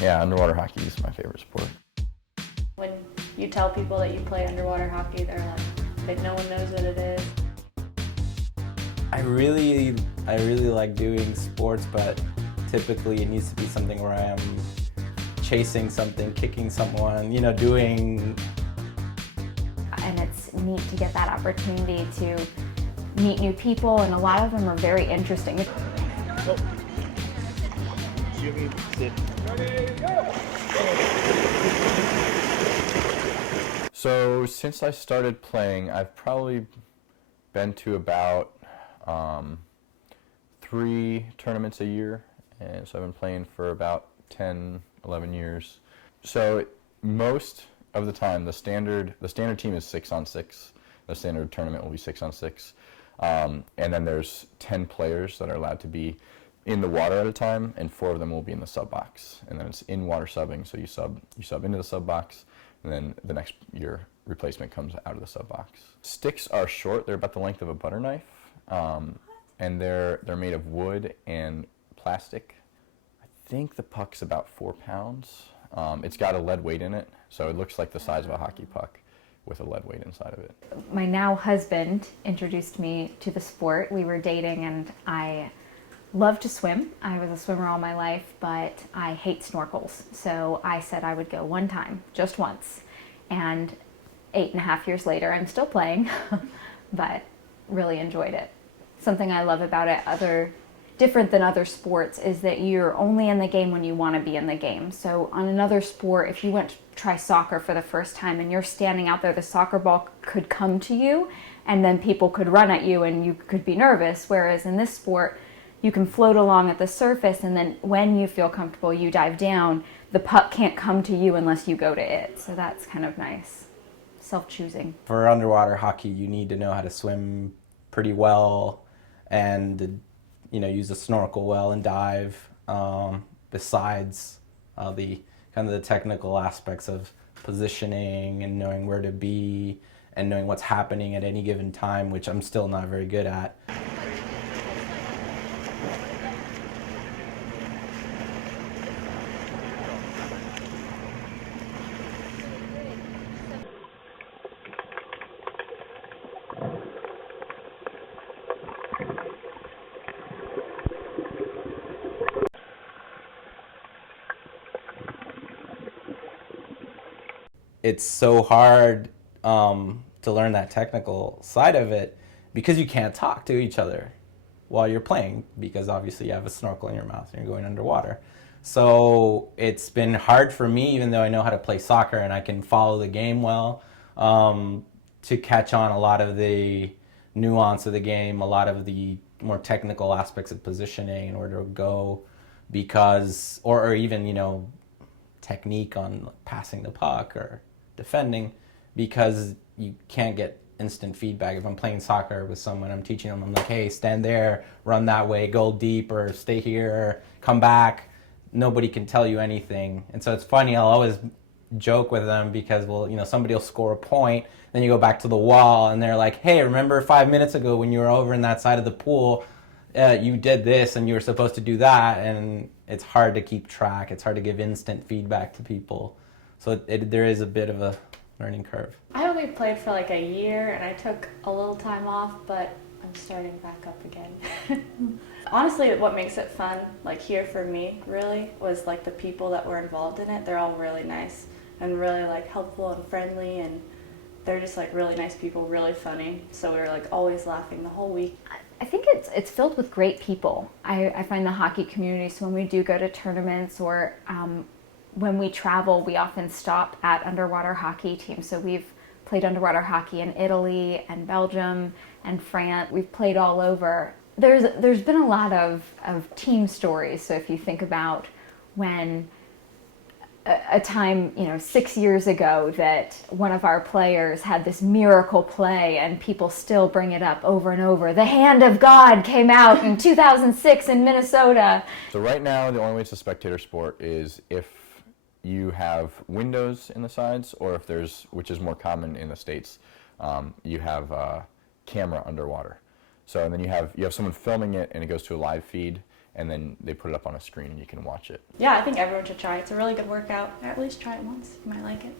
Yeah, underwater hockey is my favorite sport. When you tell people that you play underwater hockey, they're like no one knows what it is. I really like doing sports, but typically it needs to be something where I am chasing something, kicking someone, doing. And it's neat to get that opportunity to meet new people, and a lot of them are very interesting. Jimmy, sit. So since I started playing, I've probably been to about 3 tournaments a year, and so I've been playing for about 10, 11 years. So most of the time, the standard team is 6-on-6. The standard tournament will be 6-on-6, and then there's 10 players that are allowed to be in the water at a time, and 4 of them will be in the sub box. And then it's in water subbing, so you sub into the sub box, and then your replacement comes out of the sub box. Sticks are short; they're about the length of a butter knife, and they're made of wood and plastic. I think the puck's about 4 pounds. It's got a lead weight in it, so it looks like the size of a hockey puck with a lead weight inside of it. My now husband introduced me to the sport. We were dating, and I love to swim. I was a swimmer all my life, but I hate snorkels. So I said I would go one time, just once. And 8.5 years later, I'm still playing, but really enjoyed it. Something I love about it, different than other sports, is that you're only in the game when you want to be in the game. So on another sport, if you went to try soccer for the first time and you're standing out there, the soccer ball could come to you and then people could run at you and you could be nervous. Whereas in this sport, you can float along at the surface, and then when you feel comfortable, you dive down. The puck can't come to you unless you go to it. So that's kind of nice. Self-choosing. For underwater hockey, you need to know how to swim pretty well and use a snorkel well and dive. Besides the kind of the technical aspects of positioning and knowing where to be and knowing what's happening at any given time, which I'm still not very good at. It's so hard to learn that technical side of it because you can't talk to each other while you're playing, because obviously you have a snorkel in your mouth and you're going underwater. So it's been hard for me, even though I know how to play soccer and I can follow the game well, to catch on a lot of the nuance of the game, a lot of the more technical aspects of positioning and where to go, because, or even, technique on passing the puck or defending, because you can't get instant feedback. If I'm playing soccer with someone, I'm teaching them, I'm like, hey, stand there, run that way, go deep, or stay here, come back. Nobody can tell you anything. And so it's funny, I'll always joke with them because, somebody will score a point, then you go back to the wall and they're like, hey, remember 5 minutes ago when you were over in that side of the pool, you did this and you were supposed to do that. And it's hard to keep track. It's hard to give instant feedback to people. So there is a bit of a learning curve. I only played for like a year and I took a little time off, but I'm starting back up again. Honestly, what makes it fun, like here for me, really, was like the people that were involved in it. They're all really nice and really like helpful and friendly, and they're just like really nice people, really funny. So we were like always laughing the whole week. I think it's filled with great people. I find the hockey community, so when we do go to tournaments or when we travel, we often stop at underwater hockey teams. So we've played underwater hockey in Italy and Belgium and France. We've played all over. There's been a lot of team stories. So if you think about when a time, 6 years ago, that one of our players had this miracle play and people still bring it up over and over. The hand of God came out in 2006 in Minnesota. So right now, the only way it's a spectator sport is if you have windows in the sides, or if there's, which is more common in the States, you have a camera underwater. So and then you have someone filming it and it goes to a live feed, and then they put it up on a screen and you can watch it. Yeah, I think everyone should try it. It's a really good workout. At least try it once. You might like it.